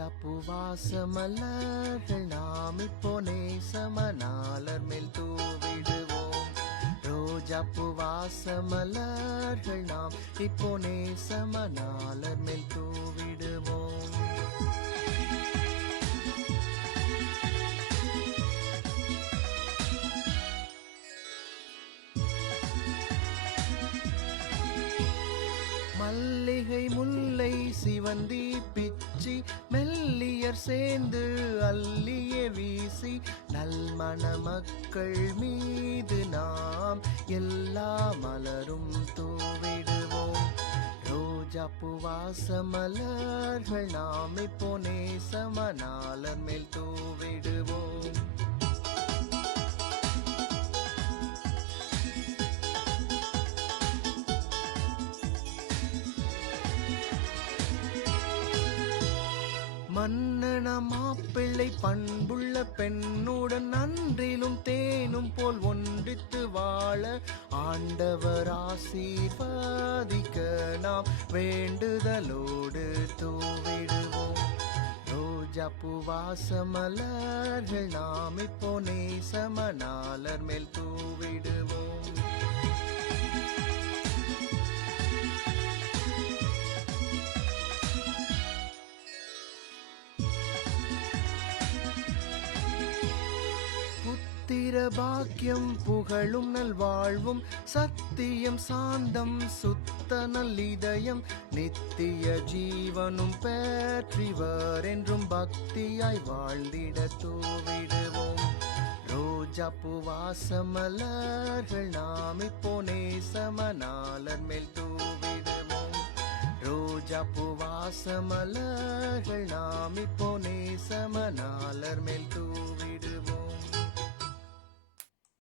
ரோஜா பூவாசமலர்கள் நாம் இப்போ நேசமனாலர் மேல் தூவிடுவோம். ரோஜா பூவாசமலர்கள் நாம் இப்போ நேசமனாலர் மேல் தூவிடுவோம். மல்லிகை முல்லை சிவந்தி பிச்சி மெல்லியர் சேர்ந்து அள்ளிய வீசி நல்மண மக்கள் மீது நாம் எல்லா மலரும் தூவிடுவோம். ரோஜா பூவாசமலர்கள் நாம் இப்போ நேசமனாலர் மேல் தூவிடுவோம். மன்னன மாப்பிள்ளை பண்புள்ள பெண்ணுடன் நன்றிலும் தேனும் போல் ஒன்றித்து வாழ ஆண்டவர் ஆசீர்வதிக்க நாம் வேண்டுதலோடு தூவிடுவோம். ரோஜா பூவாசமலர்கள் நாம் இப்போ நேசமனாலர் மேல் தூவிடுவோம். புத்திர பாக்கியம் புகழும் நல்வாழ்வும் சத்தியம் சாந்தம் சுத்த நல்லிதயம் நித்திய ஜீவனும் பெற்றிவர் என்றும் பக்தியாய் வாழ்ந்திட தூவிடுவோம். ரோஜா பூவாசமலர்கள் நாம் இப்போ நேசமனாலர் மேல் தூவிடுவோம். ரோஜா பூவாசமலர்கள் நாம் இப்போ நேசமனாலர் மேல் தூவிடுவோம்.